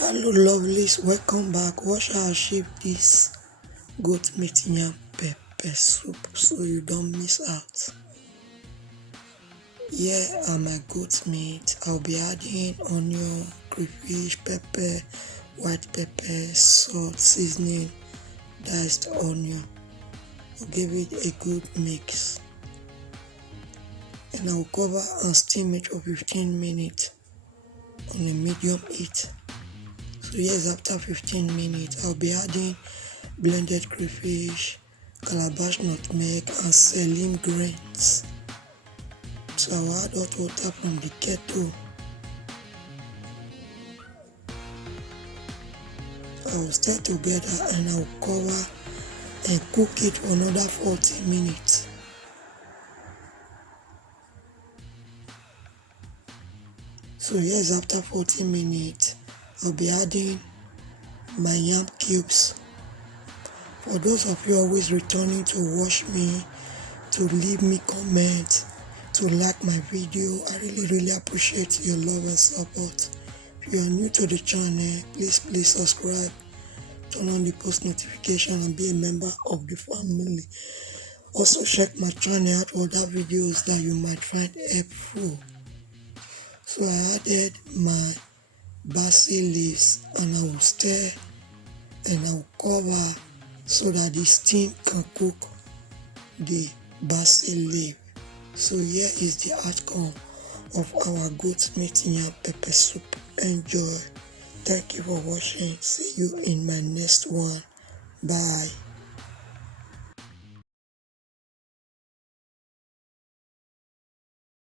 Hello lovelies, welcome back. What shall I shape this goat meat yam pepper soup so you don't miss out? Here are my goat meat. I'll be adding onion, crayfish, pepper, white pepper, salt, seasoning, diced onion. I'll give it a good mix. And I'll cover and steam it for 15 minutes on a medium heat. So yes, after 15 minutes, I'll be adding blended crayfish, calabash, nutmeg, and selim grains. So I'll add hot water from the kettle. I'll stir together and I'll cover and cook it for another 40 minutes. So yes, after 40 minutes, I'll be adding my yam cubes. For those of you always returning to watch me, to leave me comments, to like my video, I really appreciate your love and support. If you are new to the channel, please subscribe, turn on the post notification and be a member of the family. Also check my channel out for other videos that you might find helpful. So I added my basil leaves and I will stir and I will cover so that the steam can cook the basil leaf. So here is the outcome of our goat meat yam pepper soup. Enjoy. Thank you for watching. See you in my next one. Bye.